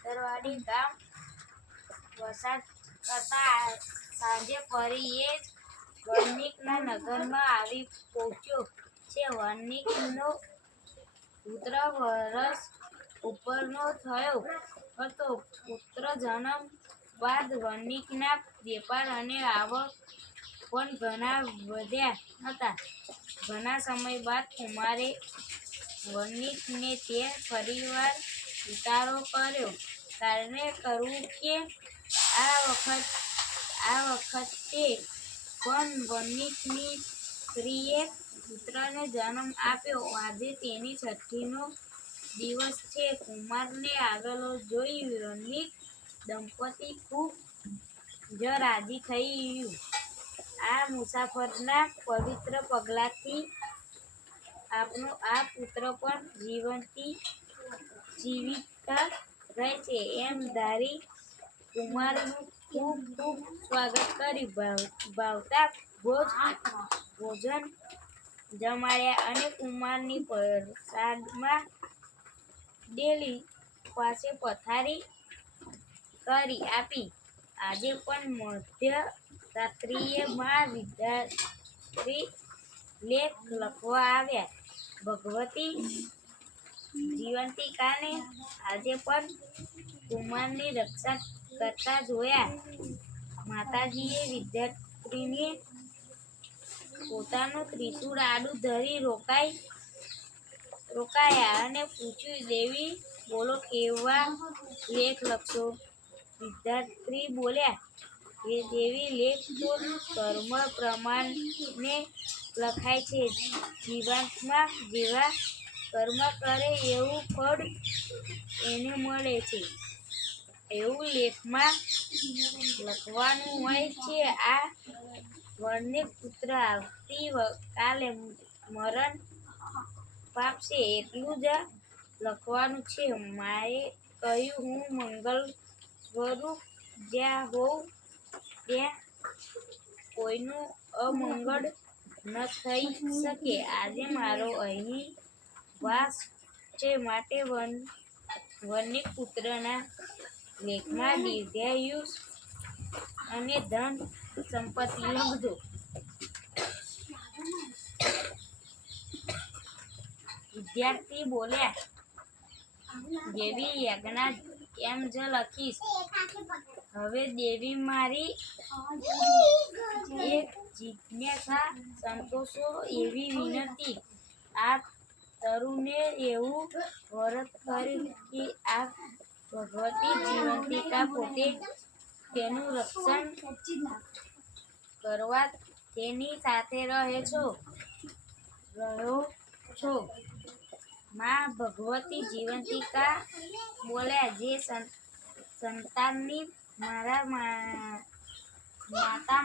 અંતરવાડી ગામ વરસાદ કરતા સાંજે ફરી એ જ વણિકના નગરમાં આવી પહોંચ્યો છે. વણિકનો પુત્ર વરસ ઉપરનો થયો હતો. પુત્ર જન્મ બાદ વણિકના વેપાર અને આવક પણ ઘણા વધ્યા હતા. ઘણા સમય બાદ કુમારે વણિકને તે ફરીવાર ઉતારો કર્યો. કારણે કહ્યું કે આ વખતે પણ વણિકની સ્ત્રીએ પુત્રને જન્મ આપ્યો. આજે તેની છઠ્ઠીનો દિવસ છે. કુમારને આવેલો જોઈ વણિક દંપતી ખૂબ જ રાજી થયું. આ મુસાફરના પવિત્ર પગલાથી આપનો આ પુત્ર પણ જીવિત રહેશે એમ ધારી કુમારનું ખૂબ ખૂબ સ્વાગત કર્યું. ભાવતા ભોજન જમાડ્યા અને કુમારની પ્રસાદમાં ડેલી પાસે પથારી કરી આપી. આજે પણ મધ્ય રાત્રિએ મા વિદ્યાત્રી લેખ લખવા આવ્યા. ભગવતી જીવંતિકાને આજે પણ કુમારની રક્ષા કરતા જોયા. માતાજીએ વિદ્યાત્રીને પોતાનું ત્રિશૂળ આડું ધરી રોકાયા અને પૂછ્યું, દેવી બોલો, કેવા લેખ લખશો? વિદ્યાત્રી બોલ્યા, હે દેવી, લેખ તો કર્મ પ્રમાણે લખાય છે. જીવાત્મા જેવા કર્મ કરે એવું ફળ એને મળે છે. એવું લેખમાં લખવાનું હોય છે. આ વણિક પુત્ર આવતી કાલે મરણ પામશે એટલું જ લખવાનું છે. માએ કહ્યું, હું મંગલ સ્વરૂપ જ્યાં હોઉં ત્યાં કોઈનું અમંગળ ન થઈ શકે. આજે મારો અહીં વાસ છે. માટે વણિક પુત્રના લેખમાં દીર્ઘાયુષ્ય અને ધન સંપત્તિ લખજો. વિદ્યાર્થી બોલ્યા, દેવી આજ્ઞા એમ જ લખીશ. હવે દેવી, મારી એક જિજ્ઞાસા સંતોષો એવી વિનંતી. આપ તરુણે એવું વ્રત કર્યું કે આપ ભગવતી જીવંતિકા પોતે તેનું રક્ષણ કરવા તેની સાથે રહ્યો છો. મા ભગવતી જીવંતિકા બોલ્યા, જે સંતાનની મારા માતા